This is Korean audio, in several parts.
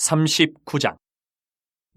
39장.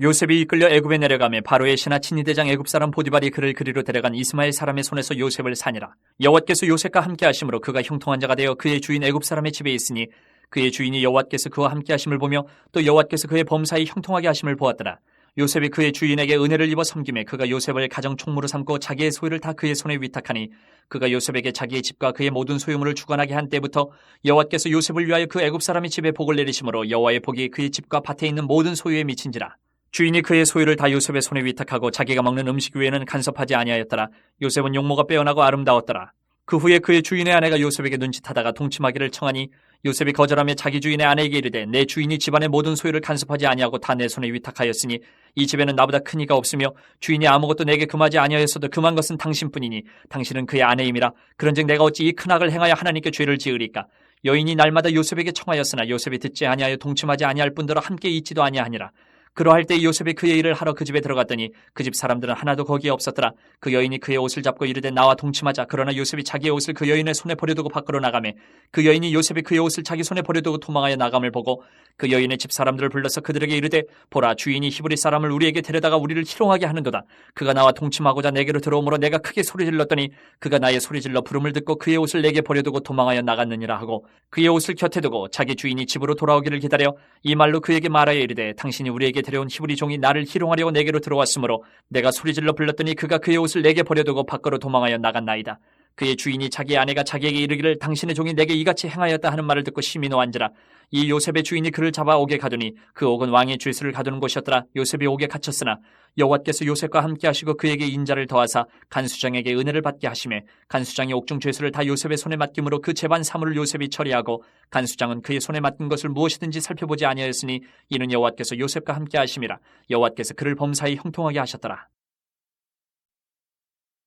요셉이 이끌려 애굽에 내려가매 바로의 신하 친위대장 애굽 사람 보디발이 그를 그리로 데려간 이스마엘 사람의 손에서 요셉을 사니라. 여호와께서 요셉과 함께 하심으로 그가 형통한 자가 되어 그의 주인 애굽 사람의 집에 있으니 그의 주인이 여호와께서 그와 함께 하심을 보며 또 여호와께서 그의 범사에 형통하게 하심을 보았더라. 요셉이 그의 주인에게 은혜를 입어 섬김에 그가 요셉을 가정 총무로 삼고 자기의 소유를 다 그의 손에 위탁하니 그가 요셉에게 자기의 집과 그의 모든 소유물을 주관하게 한 때부터 여호와께서 요셉을 위하여 그 애굽 사람의 집에 복을 내리심으로 여호와의 복이 그의 집과 밭에 있는 모든 소유에 미친지라. 주인이 그의 소유를 다 요셉의 손에 위탁하고 자기가 먹는 음식 외에는 간섭하지 아니하였더라. 요셉은 용모가 빼어나고 아름다웠더라. 그 후에 그의 주인의 아내가 요셉에게 눈짓하다가 동침하기를 청하니 요셉이 거절하며 자기 주인의 아내에게 이르되 내 주인이 집안의 모든 소유를 간섭하지 아니하고 다 내 손에 위탁하였으니 이 집에는 나보다 큰 이가 없으며 주인이 아무것도 내게 금하지 아니하였어도 금한 것은 당신뿐이니 당신은 그의 아내임이라. 그런즉 내가 어찌 이 큰 악을 행하여 하나님께 죄를 지으리까. 여인이 날마다 요셉에게 청하였으나 요셉이 듣지 아니하여 동침하지 아니할 뿐더러 함께 있지도 아니하니라. 그러할 때 요셉이 그의 일을 하러 그 집에 들어갔더니 그 집 사람들은 하나도 거기에 없었더라. 그 여인이 그의 옷을 잡고 이르되 나와 동침하자. 그러나 요셉이 자기의 옷을 그 여인의 손에 버려두고 밖으로 나가매 그 여인이 요셉이 그의 옷을 자기 손에 버려두고 도망하여 나감을 보고 그 여인의 집 사람들을 불러서 그들에게 이르되 보라, 주인이 히브리 사람을 우리에게 데려다가 우리를 희롱하게 하는도다. 그가 나와 동침하고자 내게로 들어오므로 내가 크게 소리질렀더니 그가 나의 소리질러 부름을 듣고 그의 옷을 내게 버려두고 도망하여 나갔느니라 하고 그의 옷을 곁에 두고 자기 주인이 집으로 돌아오기를 기다려 이 말로 그에게 말하여 이르되 당신이 우리에게 데려온 히브리 종이 나를 희롱하려고 내게로 들어왔으므로 내가 소리질러 불렀더니 그가 그의 옷을 내게 버려두고 밖으로 도망하여 나갔나이다. 그의 주인이 자기 아내가 자기에게 이르기를 당신의 종이 내게 이같이 행하였다 하는 말을 듣고 심히 노한지라. 이 요셉의 주인이 그를 잡아 옥에 가두니 그 옥은 왕의 죄수를 가두는 곳이었더라. 요셉이 옥에 갇혔으나 여호와께서 요셉과 함께 하시고 그에게 인자를 더하사 간수장에게 은혜를 받게 하시매 간수장이 옥중 죄수를 다 요셉의 손에 맡김으로 그 재반 사물을 요셉이 처리하고 간수장은 그의 손에 맡긴 것을 무엇이든지 살펴보지 아니하였으니 이는 여호와께서 요셉과 함께 하심이라. 여호와께서 그를 범사에 형통하게 하셨더라.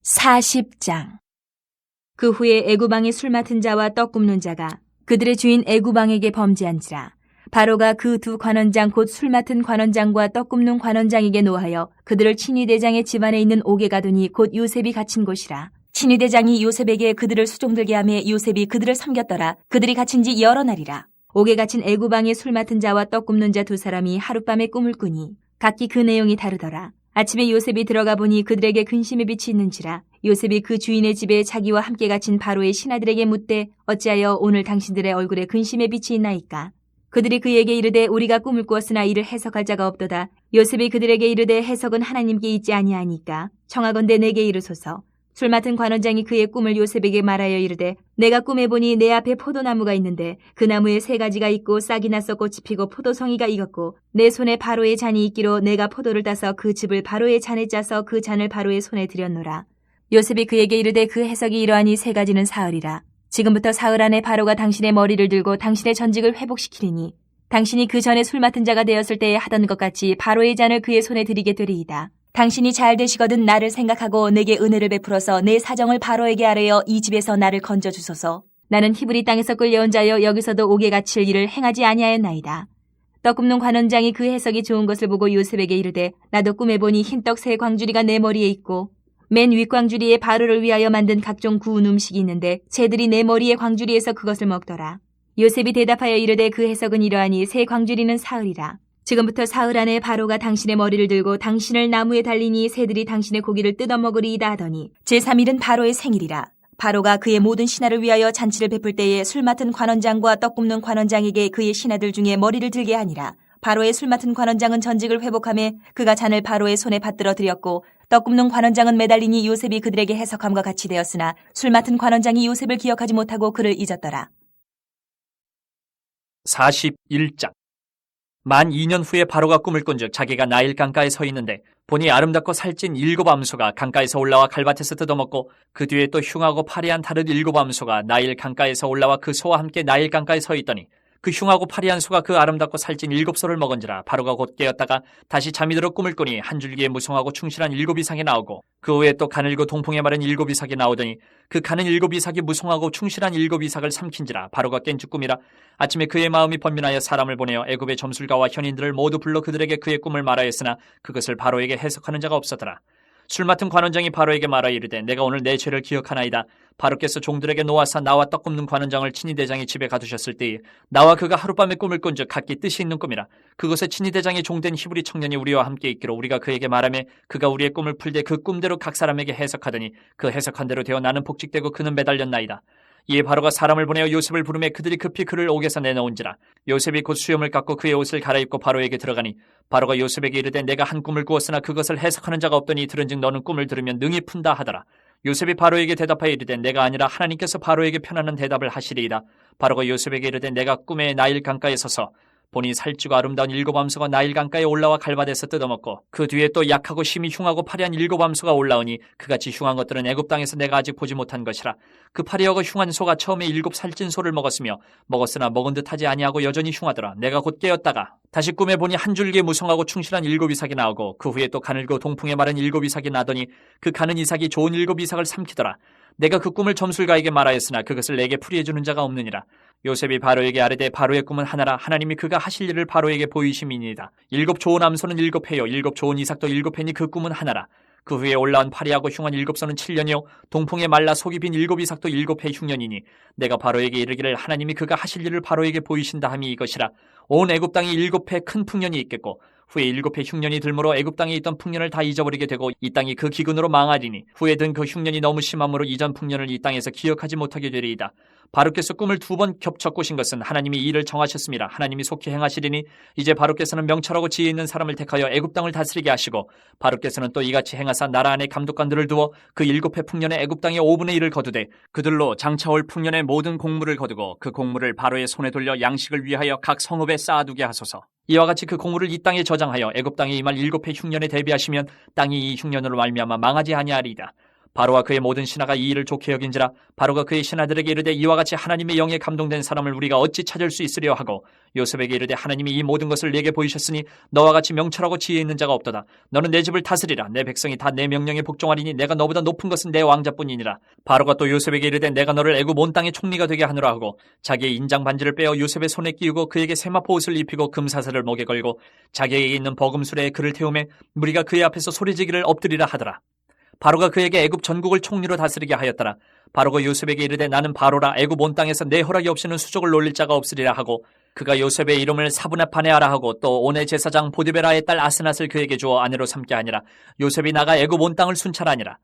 40장. 그 후에 애굽 왕의 술 맡은 자와 떡 굽는 자가 그들의 주인 애굽 왕에게 범죄한지라. 바로가 그 두 관원장 곧 술 맡은 관원장과 떡 굽는 관원장에게 노하여 그들을 친위대장의 집안에 있는 옥에 가두니 곧 요셉이 갇힌 곳이라. 친위대장이 요셉에게 그들을 수종들게 하며 요셉이 그들을 섬겼더라. 그들이 갇힌 지 여러 날이라. 옥에 갇힌 애굽 왕의 술 맡은 자와 떡 굽는 자 두 사람이 하룻밤에 꿈을 꾸니 각기 그 내용이 다르더라. 아침에 요셉이 들어가 보니 그들에게 근심의 빛이 있는지라. 요셉이 그 주인의 집에 자기와 함께 갇힌 바로의 신하들에게 묻되 어찌하여 오늘 당신들의 얼굴에 근심의 빛이 있나이까. 그들이 그에게 이르되 우리가 꿈을 꾸었으나 이를 해석할 자가 없도다. 요셉이 그들에게 이르되 해석은 하나님께 있지 아니하니까 청하건대 내게 이르소서. 술 맡은 관원장이 그의 꿈을 요셉에게 말하여 이르되 내가 꿈에 보니 내 앞에 포도나무가 있는데 그 나무에 3가지가 있고 싹이 나서 꽃이 피고 포도송이가 익었고 내 손에 바로의 잔이 있기로 내가 포도를 따서 그 즙을 바로의 잔에 짜서 그 잔을 바로의 손에 들였노라. 요셉이 그에게 이르되 그 해석이 이러하니 3가지는 사흘이라. 지금부터 사흘 안에 바로가 당신의 머리를 들고 당신의 전직을 회복시키리니 당신이 그 전에 술 맡은 자가 되었을 때에 하던 것 같이 바로의 잔을 그의 손에 드리게 되리이다. 당신이 잘 되시거든 나를 생각하고 내게 은혜를 베풀어서 내 사정을 바로에게 아뢰어 이 집에서 나를 건져주소서. 나는 히브리 땅에서 끌려온 자여 여기서도 옥에 갇힐 일을 행하지 아니하였나이다. 떡 굽는 관원장이 그 해석이 좋은 것을 보고 요셉에게 이르되 나도 꿈에 보니 흰떡 3광주리가 내 머리에 있고 맨 윗광주리에 바로를 위하여 만든 각종 구운 음식이 있는데 새들이 내 머리의 광주리에서 그것을 먹더라. 요셉이 대답하여 이르되 그 해석은 이러하니 3광주리는 사흘이라. 지금부터 사흘 안에 바로가 당신의 머리를 들고 당신을 나무에 달리니 새들이 당신의 고기를 뜯어먹으리이다 하더니 제3일은 바로의 생일이라. 바로가 그의 모든 신하를 위하여 잔치를 베풀 때에 술 맡은 관원장과 떡 굽는 관원장에게 그의 신하들 중에 머리를 들게 하니라. 바로의 술 맡은 관원장은 전직을 회복하며 그가 잔을 바로의 손에 받들어 드렸고 떡 굽는 관원장은 매달리니 요셉이 그들에게 해석함과 같이 되었으나 술 맡은 관원장이 요셉을 기억하지 못하고 그를 잊었더라. 41장. 만 2년 후에 바로가 꿈을 꾼즉 자기가 나일 강가에 서 있는데 보니 아름답고 살찐 7 암소가 강가에서 올라와 갈밭에서 뜯어먹고 그 뒤에 또 흉하고 파리한 다른 7 암소가 나일 강가에서 올라와 그 소와 함께 나일 강가에 서 있더니 그 흉하고 파리한 소가 그 아름답고 살찐 7소를 먹은지라. 바로가 곧 깨었다가 다시 잠이 들어 꿈을 꾸니 한 줄기에 무성하고 충실한 7 이삭이 나오고 그 후에 또 가늘고 동풍에 마른 7 이삭이 나오더니 그 가는 7 이삭이 무성하고 충실한 7 이삭을 삼킨지라. 바로가 깬 즉 꿈이라. 아침에 그의 마음이 번민하여 사람을 보내어 애굽의 점술가와 현인들을 모두 불러 그들에게 그의 꿈을 말하였으나 그것을 바로에게 해석하는 자가 없었더라. 술 맡은 관원장이 바로에게 말하 이르되 내가 오늘 내 죄를 기억하나이다. 바로께서 종들에게 놓아사 나와 떡 굽는 관원장을 친위 대장이 집에 가두셨을 때에 나와 그가 하룻밤에 꿈을 꾼즉 각기 뜻이 있는 꿈이라. 그것에 친위 대장이 종된 히브리 청년이 우리와 함께 있기로 우리가 그에게 말하며 그가 우리의 꿈을 풀되 그 꿈대로 각 사람에게 해석하더니 그 해석한 대로 되어 나는 복직되고 그는 매달렸나이다. 이에 바로가 사람을 보내어 요셉을 부르매 그들이 급히 그를 옥에서 내놓은지라. 요셉이 곧 수염을 깎고 그의 옷을 갈아입고 바로에게 들어가니 바로가 요셉에게 이르되 내가 한 꿈을 꾸었으나 그것을 해석하는 자가 없더니 들은즉 너는 꿈을 들으면 능히 푼다 하더라. 요셉이 바로에게 대답하여 이르되 내가 아니라 하나님께서 바로에게 편안한 대답을 하시리이다. 바로가 요셉에게 이르되 내가 꿈에 나일 강가에 서서 보니 살찌고 아름다운 일곱 암소가 나일 강가에 올라와 갈바돼서 뜯어먹고 그 뒤에 또 약하고 심히 흉하고 파리한 일곱 암소가 올라오니 그같이 흉한 것들은 애굽 땅에서 내가 아직 보지 못한 것이라. 그 파리하고 흉한 소가 처음에 일곱 살찐 소를 먹었으며 먹었으나 먹은 듯하지 아니하고 여전히 흉하더라. 내가 곧 깨었다가 다시 꿈에 보니 한 줄기에 무성하고 충실한 일곱 이삭이 나오고 그 후에 또 가늘고 동풍에 마른 일곱 이삭이 나더니 그 가는 이삭이 좋은 일곱 이삭을 삼키더라. 내가 그 꿈을 점술가에게 말하였으나 그것을 내게 풀이해주는 자가 없느니라. 요셉이 바로에게 아뢰되 바로의 꿈은 하나라. 하나님이 그가 하실 일을 바로에게 보이심이니이다. 일곱 좋은 암소는 일곱 해요 일곱 좋은 이삭도 일곱 해니 그 꿈은 하나라. 그 후에 올라온 파리하고 흉한 일곱 소는 7년이요 동풍에 말라 속이 빈 일곱 이삭도 일곱 해 흉년이니 내가 바로에게 이르기를 하나님이 그가 하실 일을 바로에게 보이신다 함이 이것이라. 온 애굽 땅에 일곱 해 큰 풍년이 있겠고 후에 일곱 해 흉년이 들므로 애굽 땅에 있던 풍년을 다 잊어버리게 되고 이 땅이 그 기근으로 망하리니 후에 든 그 흉년이 너무 심함으로 이전 풍년을 이 땅에서 기억하지 못하게 되리이다. 바로께서 꿈을 두 번 겹쳐 꾸신 것은 하나님이 이 일을 정하셨습니다. 하나님이 속히 행하시리니 이제 바로께서는 명철하고 지혜 있는 사람을 택하여 애굽 땅을 다스리게 하시고 바로께서는 또 이같이 행하사 나라 안에 감독관들을 두어 그 일곱 해 풍년에 애굽 땅의 5분의 1을 거두되 그들로 장차올 풍년의 모든 곡물을 거두고 그 곡물을 바로의 손에 돌려 양식을 위하여 각 성읍에 쌓아두게 하소서. 이와 같이 그 곡물을 이 땅에 저장하여 애굽 땅에 임할 일곱 해 흉년에 대비하시면 땅이 이 흉년으로 말미암아 망하지 아니하리이다. 바로와 그의 모든 신하가 이 일을 좋게 여긴지라. 바로가 그의 신하들에게 이르되 이와 같이 하나님의 영에 감동된 사람을 우리가 어찌 찾을 수 있으려 하고 요셉에게 이르되 하나님이 이 모든 것을 내게 보이셨으니 너와 같이 명철하고 지혜 있는 자가 없도다. 너는 내 집을 다스리라. 내 백성이 다 내 명령에 복종하리니 내가 너보다 높은 것은 내 왕자뿐이니라. 바로가 또 요셉에게 이르되 내가 너를 애굽 온 땅의 총리가 되게 하노라 하고 자기의 인장 반지를 빼어 요셉의 손에 끼우고 그에게 세마포 옷을 입히고 금사슬을 목에 걸고 자기에게 있는 버금수레에 그를 태우매 무리가 그의 앞에서 소리지기를 엎드리라 하더라. 바로가 그에게 애굽 전국을 총리로 다스리게 하였더라. 바로가 요셉에게 이르되 나는 바로라. 애굽 온 땅에서 내 허락이 없이는 수족을 놀릴 자가 없으리라 하고 그가 요셉의 이름을 사브나파네아라 하고 또 온의 제사장 보디베라의 딸 아스낫을 그에게 주어 아내로 삼게 하니라. 요셉이 나가 애굽 온 땅을 순찰하니라.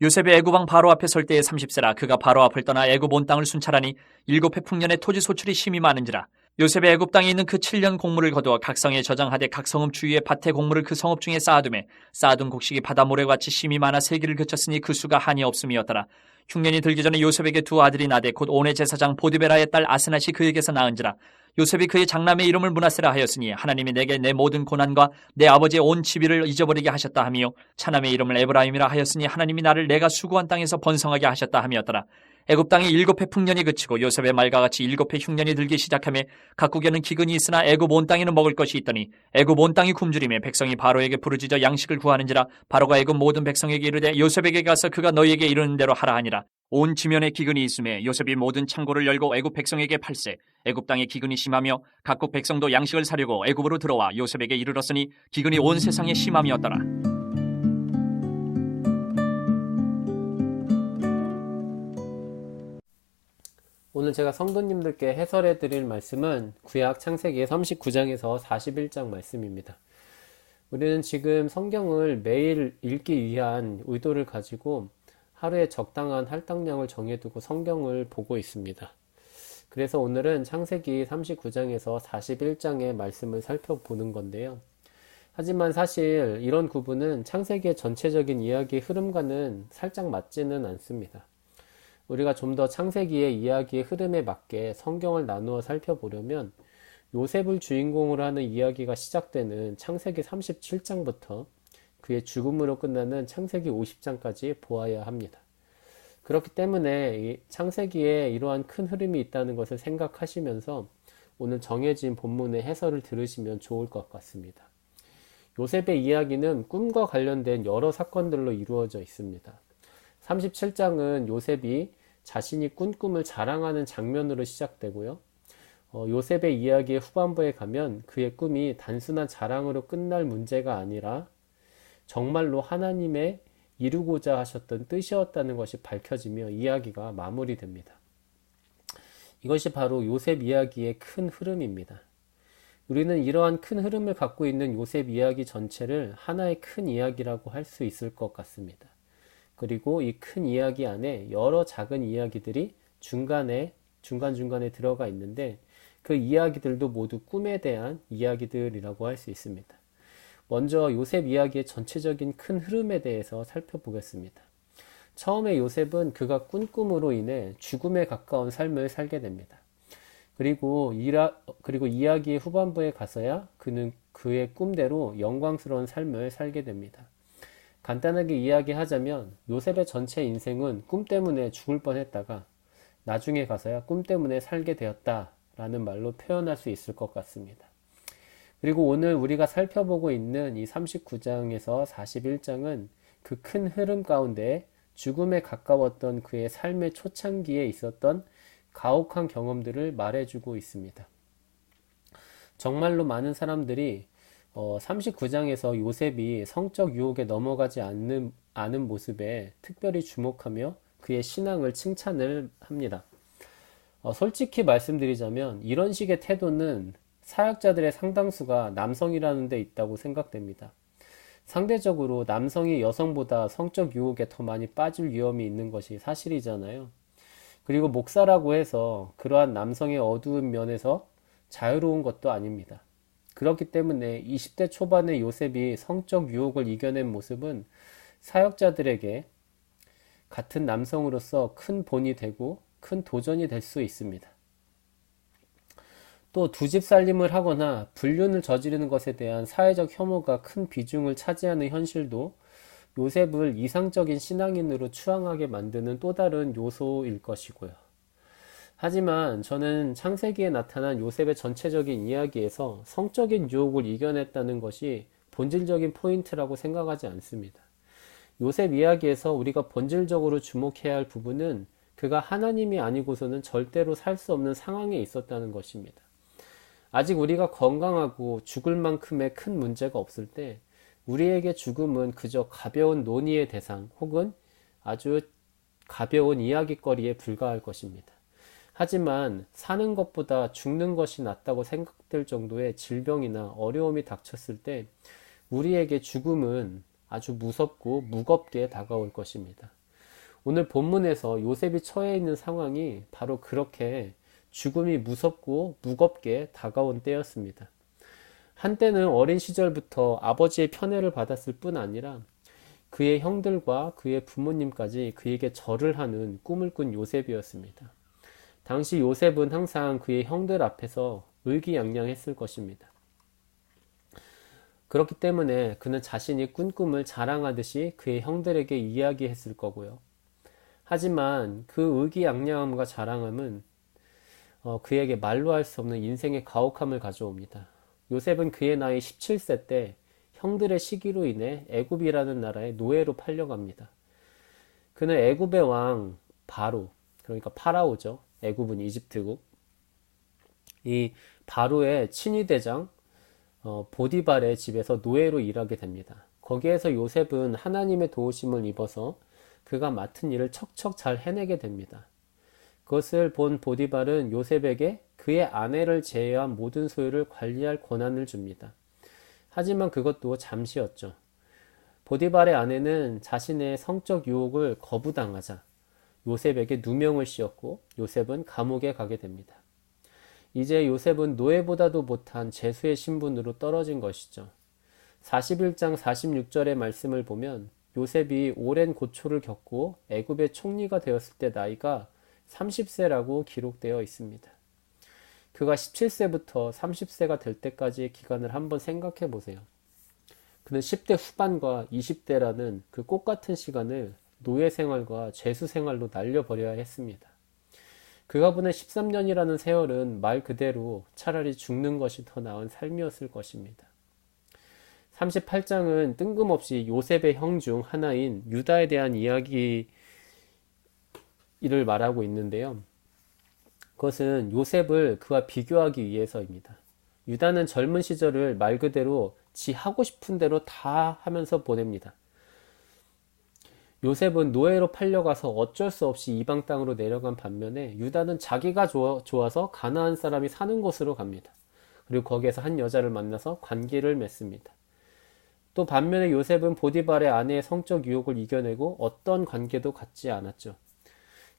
요셉이 애굽 왕 바로 앞에 설 때에 30세라. 그가 바로 앞을 떠나 애굽 온 땅을 순찰하니 일곱 해 풍년에 토지 소출이 심히 많은지라. 요셉의 애굽 땅에 있는 그 7년 곡물을 거두어 각 성에 저장하되 각 성읍 주위에 밭에 곡물을 그 성읍 중에 쌓아두매 쌓아둔 곡식이 바다 모래같이 심히 많아 세기를 그쳤으니 그 수가 한이 없음이었더라. 흉년이 들기 전에 요셉에게 두 아들이 나되 곧 온의 제사장 보디베라의 딸 아스낫이 그에게서 낳은지라. 요셉이 그의 장남의 이름을 므낫세라 하였으니 하나님이 내게 내 모든 고난과 내 아버지의 온 지위를 잊어버리게 하셨다 하며 차남의 이름을 에브라임이라 하였으니 하나님이 나를 내가 수고한 땅에서 번성하게 하셨다 하였더라. 애굽 땅에 일곱 해 풍년이 그치고 요셉의 말과 같이 일곱 해 흉년이 들기 시작하며 각국에는 기근이 있으나 애굽 온 땅에는 먹을 것이 있더니 애굽 온 땅이 굶주림에 백성이 바로에게 부르짖어 양식을 구하는지라. 바로가 애굽 모든 백성에게 이르되 요셉에게 가서 그가 너희에게 이르는 대로 하라 하니라. 온 지면에 기근이 있음에 요셉이 모든 창고를 열고 애굽 백성에게 팔세. 애굽 땅에 기근이 심하며 각국 백성도 양식을 사려고 애굽으로 들어와 요셉에게 이르렀으니 기근이 온 세상에 심함이었더라. 오늘 제가 성도님들께 해설해 드릴 말씀은 구약 창세기 39장에서 41장 말씀입니다. 우리는 지금 성경을 매일 읽기 위한 의도를 가지고 하루에 적당한 할당량을 정해두고 성경을 보고 있습니다. 그래서 오늘은 창세기 39장에서 41장의 말씀을 살펴보는 건데요. 하지만 사실 이런 구분은 창세기의 전체적인 이야기의 흐름과는 살짝 맞지는 않습니다. 우리가 좀 더 창세기의 이야기의 흐름에 맞게 성경을 나누어 살펴보려면 요셉을 주인공으로 하는 이야기가 시작되는 창세기 37장부터 그의 죽음으로 끝나는 창세기 50장까지 보아야 합니다. 그렇기 때문에 이 창세기에 이러한 큰 흐름이 있다는 것을 생각하시면서 오늘 정해진 본문의 해설을 들으시면 좋을 것 같습니다. 요셉의 이야기는 꿈과 관련된 여러 사건들로 이루어져 있습니다. 37장은 요셉이 자신이 꾼 꿈을 자랑하는 장면으로 시작되고요. 요셉의 이야기의 후반부에 가면 그의 꿈이 단순한 자랑으로 끝날 문제가 아니라 정말로 하나님의 이루고자 하셨던 뜻이었다는 것이 밝혀지며 이야기가 마무리됩니다. 이것이 바로 요셉 이야기의 큰 흐름입니다. 우리는 이러한 큰 흐름을 갖고 있는 요셉 이야기 전체를 하나의 큰 이야기라고 할 수 있을 것 같습니다. 그리고 이 큰 이야기 안에 여러 작은 이야기들이 중간중간에 들어가 있는데 그 이야기들도 모두 꿈에 대한 이야기들이라고 할 수 있습니다. 먼저 요셉 이야기의 전체적인 큰 흐름에 대해서 살펴보겠습니다. 처음에 요셉은 그가 꾼 꿈으로 인해 죽음에 가까운 삶을 살게 됩니다. 그리고 이야기의 후반부에 가서야 그는 그의 꿈대로 영광스러운 삶을 살게 됩니다. 간단하게 이야기하자면 요셉의 전체 인생은 꿈 때문에 죽을 뻔했다가 나중에 가서야 꿈 때문에 살게 되었다라는 말로 표현할 수 있을 것 같습니다. 그리고 오늘 우리가 살펴보고 있는 이 39장에서 41장은 그 큰 흐름 가운데 죽음에 가까웠던 그의 삶의 초창기에 있었던 가혹한 경험들을 말해주고 있습니다. 정말로 많은 사람들이 39장에서 요셉이 성적 유혹에 넘어가지 않은 모습에 특별히 주목하며 그의 신앙을 칭찬을 합니다. 솔직히 말씀드리자면 이런 식의 태도는 사역자들의 상당수가 남성이라는 데 있다고 생각됩니다. 상대적으로 남성이 여성보다 성적 유혹에 더 많이 빠질 위험이 있는 것이 사실이잖아요. 그리고 목사라고 해서 그러한 남성의 어두운 면에서 자유로운 것도 아닙니다. 그렇기 때문에 20대 초반의 요셉이 성적 유혹을 이겨낸 모습은 사역자들에게 같은 남성으로서 큰 본이 되고 큰 도전이 될 수 있습니다. 또 두 집 살림을 하거나 불륜을 저지르는 것에 대한 사회적 혐오가 큰 비중을 차지하는 현실도 요셉을 이상적인 신앙인으로 추앙하게 만드는 또 다른 요소일 것이고요. 하지만 저는 창세기에 나타난 요셉의 전체적인 이야기에서 성적인 유혹을 이겨냈다는 것이 본질적인 포인트라고 생각하지 않습니다. 요셉 이야기에서 우리가 본질적으로 주목해야 할 부분은 그가 하나님이 아니고서는 절대로 살 수 없는 상황에 있었다는 것입니다. 아직 우리가 건강하고 죽을 만큼의 큰 문제가 없을 때 우리에게 죽음은 그저 가벼운 논의의 대상 혹은 아주 가벼운 이야기거리에 불과할 것입니다. 하지만 사는 것보다 죽는 것이 낫다고 생각될 정도의 질병이나 어려움이 닥쳤을 때 우리에게 죽음은 아주 무섭고 무겁게 다가올 것입니다. 오늘 본문에서 요셉이 처해 있는 상황이 바로 그렇게 죽음이 무섭고 무겁게 다가온 때였습니다. 한때는 어린 시절부터 아버지의 편애를 받았을 뿐 아니라 그의 형들과 그의 부모님까지 그에게 절을 하는 꿈을 꾼 요셉이었습니다. 당시 요셉은 항상 그의 형들 앞에서 의기양양했을 것입니다. 그렇기 때문에 그는 자신이 꾼 꿈을 자랑하듯이 그의 형들에게 이야기했을 거고요. 하지만 그 의기양양함과 자랑함은 그에게 말로 할 수 없는 인생의 가혹함을 가져옵니다. 요셉은 그의 나이 17세 때 형들의 시기로 인해 애굽이라는 나라의 노예로 팔려갑니다. 그는 애굽의 왕 바로, 그러니까 파라오죠. 애굽은 이집트국. 이 바로의 친위대장 보디발의 집에서 노예로 일하게 됩니다. 거기에서 요셉은 하나님의 도우심을 입어서 그가 맡은 일을 척척 잘 해내게 됩니다. 그것을 본 보디발은 요셉에게 그의 아내를 제외한 모든 소유를 관리할 권한을 줍니다. 하지만 그것도 잠시였죠. 보디발의 아내는 자신의 성적 유혹을 거부당하자 요셉에게 누명을 씌웠고 요셉은 감옥에 가게 됩니다. 이제 요셉은 노예보다도 못한 죄수의 신분으로 떨어진 것이죠. 41장 46절의 말씀을 보면 요셉이 오랜 고초를 겪고 애굽의 총리가 되었을 때 나이가 30세라고 기록되어 있습니다. 그가 17세부터 30세가 될 때까지의 기간을 한번 생각해 보세요. 그는 10대 후반과 20대라는 그 꽃같은 시간을 노예 생활과 죄수 생활로 날려버려야 했습니다. 그가 보낸 13년이라는 세월은 말 그대로 차라리 죽는 것이 더 나은 삶이었을 것입니다. 38장은 뜬금없이 요셉의 형 중 하나인 유다에 대한 이야기를 말하고 있는데요. 그것은 요셉을 그와 비교하기 위해서입니다. 유다는 젊은 시절을 말 그대로 지 하고 싶은 대로 다 하면서 보냅니다. 요셉은 노예로 팔려가서 어쩔 수 없이 이방 땅으로 내려간 반면에 유다는 자기가 좋아서 가나안 사람이 사는 곳으로 갑니다. 그리고 거기에서 한 여자를 만나서 관계를 맺습니다. 또 반면에 요셉은 보디발의 아내의 성적 유혹을 이겨내고 어떤 관계도 갖지 않았죠.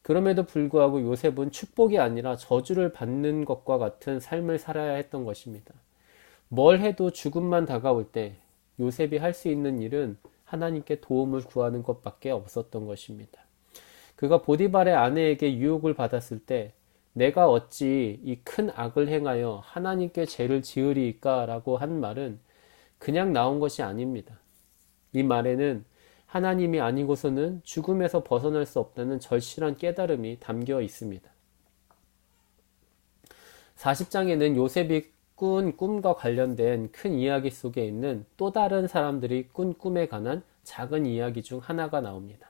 그럼에도 불구하고 요셉은 축복이 아니라 저주를 받는 것과 같은 삶을 살아야 했던 것입니다. 뭘 해도 죽음만 다가올 때 요셉이 할 수 있는 일은 하나님께 도움을 구하는 것밖에 없었던 것입니다. 그가 보디발의 아내에게 유혹을 받았을 때 내가 어찌 이 큰 악을 행하여 하나님께 죄를 지으리이까 라고 한 말은 그냥 나온 것이 아닙니다. 이 말에는 하나님이 아니고서는 죽음에서 벗어날 수 없다는 절실한 깨달음이 담겨 있습니다. 40장에는 요셉이 꾼 꿈과 관련된 큰 이야기 속에 있는 또 다른 사람들이 꾼 꿈에 관한 작은 이야기 중 하나가 나옵니다.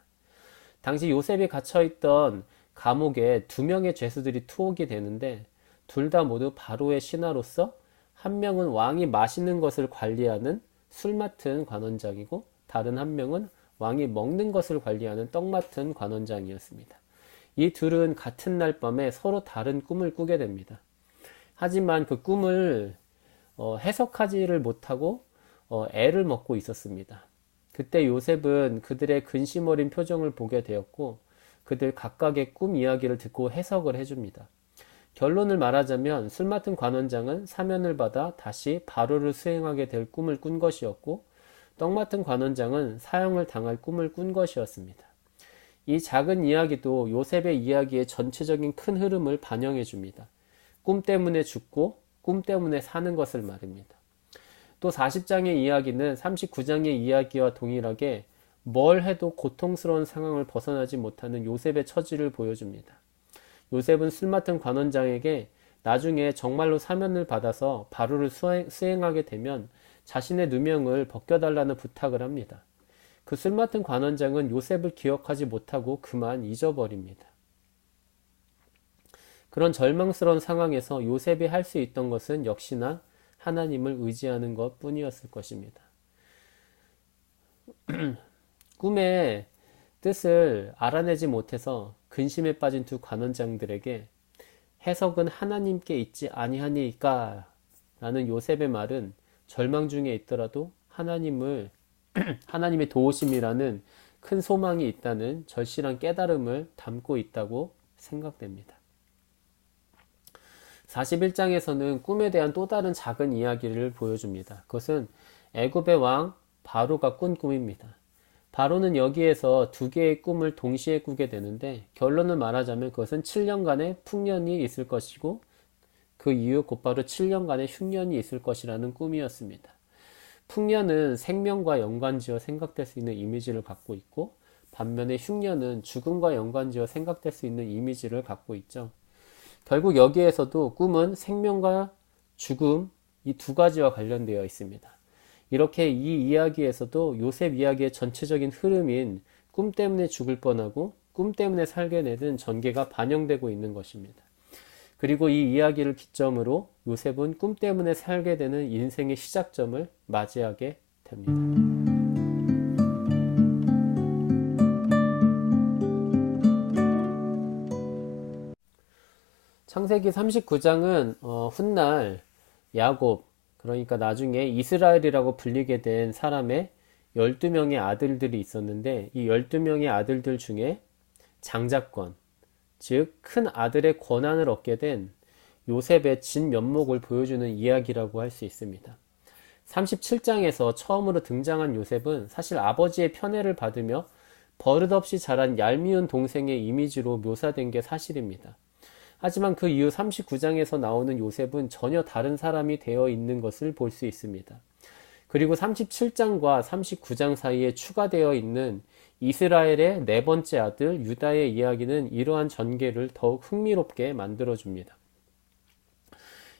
당시 요셉이 갇혀있던 감옥에 2명의 죄수들이 투옥이 되는데 둘 다 모두 바로의 신하로서 한 명은 왕이 마시는 것을 관리하는 술 맡은 관원장이고 다른 한 명은 왕이 먹는 것을 관리하는 떡 맡은 관원장이었습니다. 이 둘은 같은 날 밤에 서로 다른 꿈을 꾸게 됩니다. 하지만 그 꿈을 해석하지를 못하고 애를 먹고 있었습니다. 그때 요셉은 그들의 근심 어린 표정을 보게 되었고 그들 각각의 꿈 이야기를 듣고 해석을 해줍니다. 결론을 말하자면 술 맡은 관원장은 사면을 받아 다시 바로를 수행하게 될 꿈을 꾼 것이었고 떡 맡은 관원장은 사형을 당할 꿈을 꾼 것이었습니다. 이 작은 이야기도 요셉의 이야기의 전체적인 큰 흐름을 반영해 줍니다. 꿈 때문에 죽고 꿈 때문에 사는 것을 말입니다. 또 40장의 이야기는 39장의 이야기와 동일하게 뭘 해도 고통스러운 상황을 벗어나지 못하는 요셉의 처지를 보여줍니다. 요셉은 술 맡은 관원장에게 나중에 정말로 사면을 받아서 바로를 수행하게 되면 자신의 누명을 벗겨달라는 부탁을 합니다. 그 술 맡은 관원장은 요셉을 기억하지 못하고 그만 잊어버립니다. 그런 절망스러운 상황에서 요셉이 할 수 있던 것은 역시나 하나님을 의지하는 것 뿐이었을 것입니다. 꿈의 뜻을 알아내지 못해서 근심에 빠진 두 관원장들에게 해석은 하나님께 있지 아니하니까 라는 요셉의 말은 절망 중에 있더라도 하나님의 도우심이라는 큰 소망이 있다는 절실한 깨달음을 담고 있다고 생각됩니다. 41장에서는 꿈에 대한 또 다른 작은 이야기를 보여줍니다. 그것은 애굽의 왕 바로가 꾼 꿈입니다. 바로는 여기에서 2개의 꿈을 동시에 꾸게 되는데 결론을 말하자면 그것은 7년간의 풍년이 있을 것이고 그 이후 곧바로 7년간의 흉년이 있을 것이라는 꿈이었습니다. 풍년은 생명과 연관지어 생각될 수 있는 이미지를 갖고 있고 반면에 흉년은 죽음과 연관지어 생각될 수 있는 이미지를 갖고 있죠. 결국 여기에서도 꿈은 생명과 죽음 이 두 가지와 관련되어 있습니다. 이렇게 이 이야기에서도 요셉 이야기의 전체적인 흐름인 꿈 때문에 죽을 뻔하고 꿈 때문에 살게 되는 전개가 반영되고 있는 것입니다. 그리고 이 이야기를 기점으로 요셉은 꿈 때문에 살게 되는 인생의 시작점을 맞이하게 됩니다. 창세기 39장은 훗날 야곱, 그러니까 나중에 이스라엘이라고 불리게 된 사람의 12명의 아들들이 있었는데 이 12명의 아들들 중에 장자권, 즉 큰 아들의 권한을 얻게 된 요셉의 진면목을 보여주는 이야기라고 할 수 있습니다. 37장에서 처음으로 등장한 요셉은 사실 아버지의 편애를 받으며 버릇없이 자란 얄미운 동생의 이미지로 묘사된 게 사실입니다. 하지만 그 이후 39장에서 나오는 요셉은 전혀 다른 사람이 되어 있는 것을 볼 수 있습니다. 그리고 37장과 39장 사이에 추가되어 있는 이스라엘의 4번째 아들 유다의 이야기는 이러한 전개를 더욱 흥미롭게 만들어줍니다.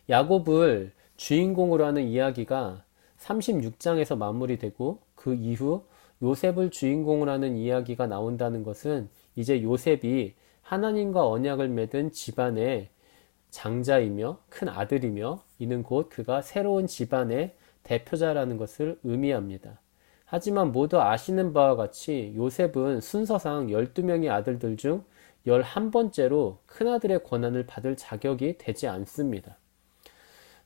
야곱을 주인공으로 하는 이야기가 36장에서 마무리되고 그 이후 요셉을 주인공으로 하는 이야기가 나온다는 것은 이제 요셉이 하나님과 언약을 맺은 집안의 장자이며 큰 아들이며 이는 곧 그가 새로운 집안의 대표자라는 것을 의미합니다. 하지만 모두 아시는 바와 같이 요셉은 순서상 12명의 아들들 중 11번째로 큰아들의 권한을 받을 자격이 되지 않습니다.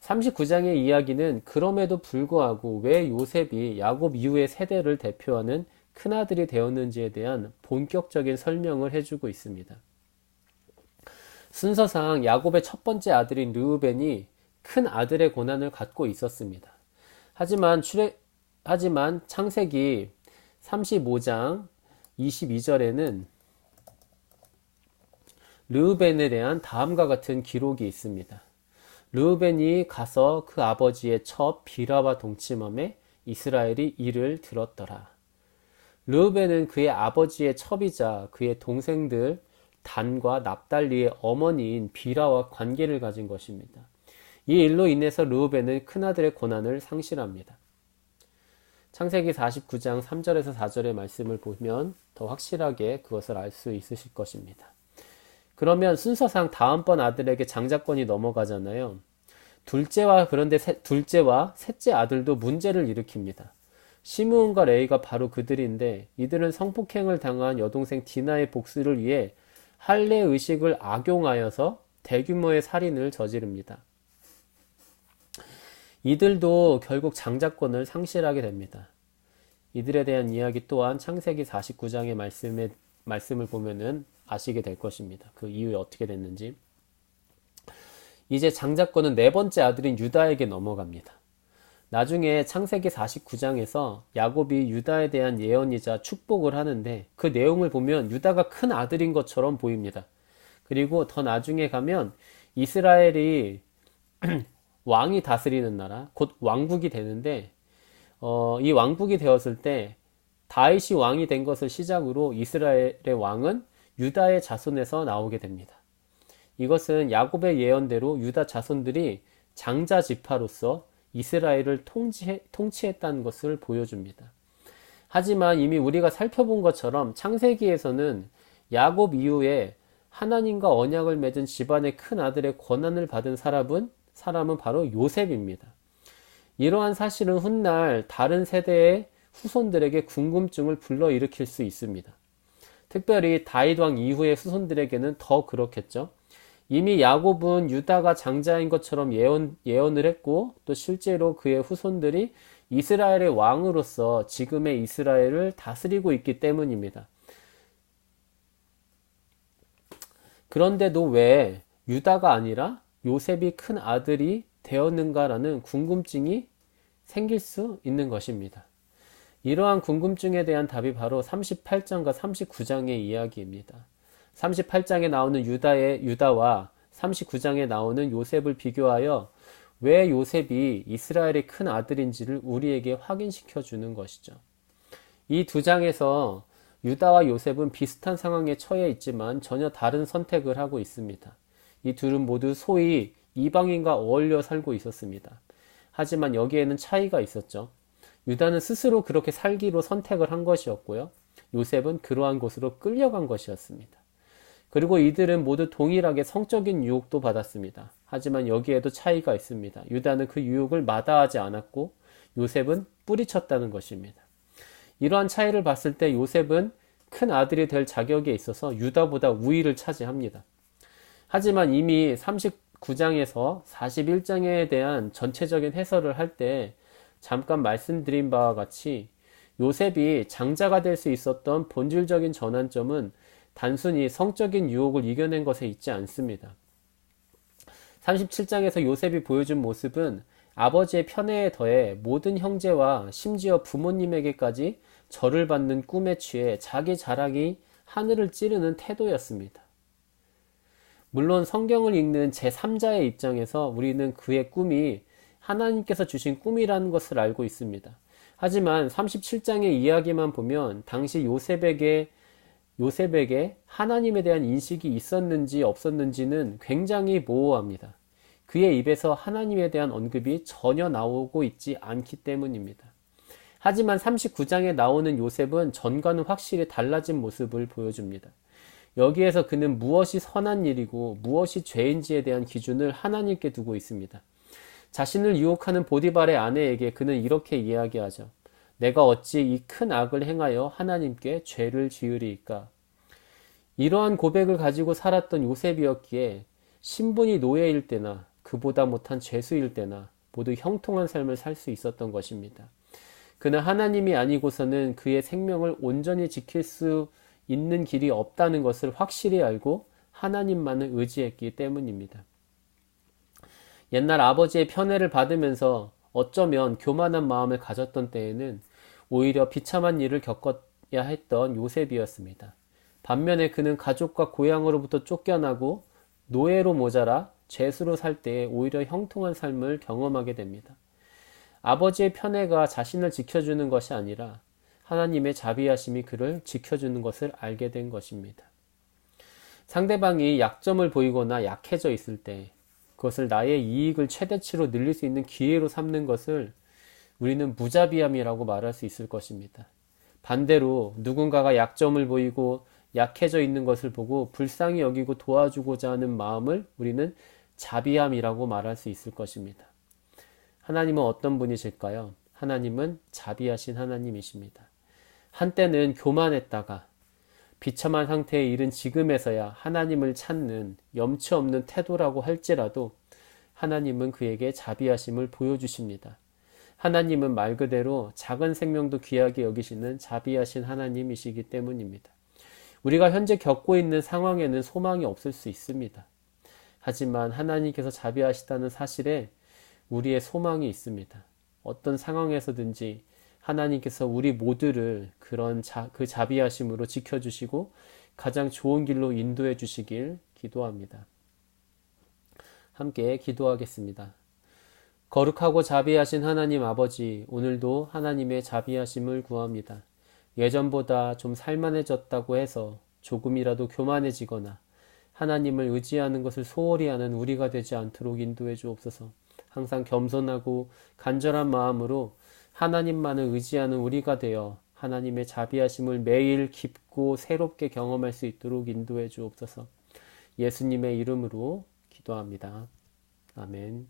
39장의 이야기는 그럼에도 불구하고 왜 요셉이 야곱 이후의 세대를 대표하는 큰아들이 되었는지에 대한 본격적인 설명을 해주고 있습니다. 순서상 야곱의 첫 번째 아들인 르우벤이 큰 아들의 권한을 갖고 있었습니다. 하지만 창세기 35장 22절에는 르우벤에 대한 다음과 같은 기록이 있습니다. 르우벤이 가서 그 아버지의 첩 비라와 동침함에 이스라엘이 이를 들었더라. 르우벤은 그의 아버지의 첩이자 그의 동생들 단과 납달리의 어머니인 비라와 관계를 가진 것입니다. 이 일로 인해서 르우벤은 큰아들의 권한을 상실합니다. 창세기 49장 3절에서 4절의 말씀을 보면 더 확실하게 그것을 알 수 있으실 것입니다. 그러면 순서상 다음번 아들에게 장자권이 넘어가잖아요. 그런데 둘째와 셋째 아들도 문제를 일으킵니다. 시므온과 레이가 바로 그들인데 이들은 성폭행을 당한 여동생 디나의 복수를 위해 할례 의식을 악용하여서 대규모의 살인을 저지릅니다. 이들도 결국 장자권을 상실하게 됩니다. 이들에 대한 이야기 또한 창세기 49장의 말씀을 보면은 아시게 될 것입니다. 그 이후에 어떻게 됐는지. 이제 장자권은 네 번째 아들인 유다에게 넘어갑니다. 나중에 창세기 49장에서 야곱이 유다에 대한 예언이자 축복을 하는데 그 내용을 보면 유다가 큰 아들인 것처럼 보입니다. 그리고 더 나중에 가면 이스라엘이 왕이 다스리는 나라, 곧 왕국이 되는데 이 왕국이 되었을 때 다윗이 왕이 된 것을 시작으로 이스라엘의 왕은 유다의 자손에서 나오게 됩니다. 이것은 야곱의 예언대로 유다 자손들이 장자 지파로서 이스라엘을 통치했다는 것을 보여줍니다. 하지만 이미 우리가 살펴본 것처럼 창세기에서는 야곱 이후에 하나님과 언약을 맺은 집안의 큰 아들의 권한을 받은 사람은 바로 요셉입니다. 이러한 사실은 훗날 다른 세대의 후손들에게 궁금증을 불러일으킬 수 있습니다. 특별히 다윗 왕 이후의 후손들에게는 더 그렇겠죠. 이미 야곱은 유다가 장자인 것처럼 예언을 했고 또 실제로 그의 후손들이 이스라엘의 왕으로서 지금의 이스라엘을 다스리고 있기 때문입니다. 그런데도 왜 유다가 아니라 요셉이 큰 아들이 되었는가라는 궁금증이 생길 수 있는 것입니다. 이러한 궁금증에 대한 답이 바로 38장과 39장의 이야기입니다. 38장에 나오는 유다와 39장에 나오는 요셉을 비교하여 왜 요셉이 이스라엘의 큰 아들인지를 우리에게 확인시켜 주는 것이죠. 이 두 장에서 유다와 요셉은 비슷한 상황에 처해 있지만 전혀 다른 선택을 하고 있습니다. 이 둘은 모두 소위 이방인과 어울려 살고 있었습니다. 하지만 여기에는 차이가 있었죠. 유다는 스스로 그렇게 살기로 선택을 한 것이었고요. 요셉은 그러한 곳으로 끌려간 것이었습니다. 그리고 이들은 모두 동일하게 성적인 유혹도 받았습니다. 하지만 여기에도 차이가 있습니다. 유다는 그 유혹을 마다하지 않았고 요셉은 뿌리쳤다는 것입니다. 이러한 차이를 봤을 때 요셉은 큰 아들이 될 자격에 있어서 유다보다 우위를 차지합니다. 하지만 이미 39장에서 41장에 대한 전체적인 해설을 할 때 잠깐 말씀드린 바와 같이 요셉이 장자가 될 수 있었던 본질적인 전환점은 단순히 성적인 유혹을 이겨낸 것에 있지 않습니다. 37장에서 요셉이 보여준 모습은 아버지의 편애에 더해 모든 형제와 심지어 부모님에게까지 절을 받는 꿈에 취해 자기 자랑이 하늘을 찌르는 태도였습니다. 물론 성경을 읽는 제3자의 입장에서 우리는 그의 꿈이 하나님께서 주신 꿈이라는 것을 알고 있습니다. 하지만 37장의 이야기만 보면 당시 요셉에게 하나님에 대한 인식이 있었는지 없었는지는 굉장히 모호합니다. 그의 입에서 하나님에 대한 언급이 전혀 나오고 있지 않기 때문입니다. 하지만 39장에 나오는 요셉은 전과는 확실히 달라진 모습을 보여줍니다. 여기에서 그는 무엇이 선한 일이고 무엇이 죄인지에 대한 기준을 하나님께 두고 있습니다. 자신을 유혹하는 보디발의 아내에게 그는 이렇게 이야기하죠. 내가 어찌 이 큰 악을 행하여 하나님께 죄를 지으리이까? 이러한 고백을 가지고 살았던 요셉이었기에 신분이 노예일 때나 그보다 못한 죄수일 때나 모두 형통한 삶을 살 수 있었던 것입니다. 그는 하나님이 아니고서는 그의 생명을 온전히 지킬 수 있는 길이 없다는 것을 확실히 알고 하나님만을 의지했기 때문입니다. 옛날 아버지의 편애를 받으면서 어쩌면 교만한 마음을 가졌던 때에는 오히려 비참한 일을 겪어야 했던 요셉이었습니다. 반면에 그는 가족과 고향으로부터 쫓겨나고 노예로 모자라 죄수로 살 때에 오히려 형통한 삶을 경험하게 됩니다. 아버지의 편애가 자신을 지켜주는 것이 아니라 하나님의 자비하심이 그를 지켜주는 것을 알게 된 것입니다. 상대방이 약점을 보이거나 약해져 있을 때 그것을 나의 이익을 최대치로 늘릴 수 있는 기회로 삼는 것을 우리는 무자비함이라고 말할 수 있을 것입니다. 반대로 누군가가 약점을 보이고 약해져 있는 것을 보고 불쌍히 여기고 도와주고자 하는 마음을 우리는 자비함이라고 말할 수 있을 것입니다. 하나님은 어떤 분이실까요? 하나님은 자비하신 하나님이십니다. 한때는 교만했다가 비참한 상태에 이른 지금에서야 하나님을 찾는 염치 없는 태도라고 할지라도 하나님은 그에게 자비하심을 보여주십니다. 하나님은 말 그대로 작은 생명도 귀하게 여기시는 자비하신 하나님이시기 때문입니다. 우리가 현재 겪고 있는 상황에는 소망이 없을 수 있습니다. 하지만 하나님께서 자비하시다는 사실에 우리의 소망이 있습니다. 어떤 상황에서든지 하나님께서 우리 모두를 그 자비하심으로 지켜주시고 가장 좋은 길로 인도해 주시길 기도합니다. 함께 기도하겠습니다. 거룩하고 자비하신 하나님 아버지, 오늘도 하나님의 자비하심을 구합니다. 예전보다 좀 살만해졌다고 해서 조금이라도 교만해지거나 하나님을 의지하는 것을 소홀히 하는 우리가 되지 않도록 인도해 주옵소서. 항상 겸손하고 간절한 마음으로 하나님만을 의지하는 우리가 되어 하나님의 자비하심을 매일 깊고 새롭게 경험할 수 있도록 인도해 주옵소서. 예수님의 이름으로 기도합니다. 아멘.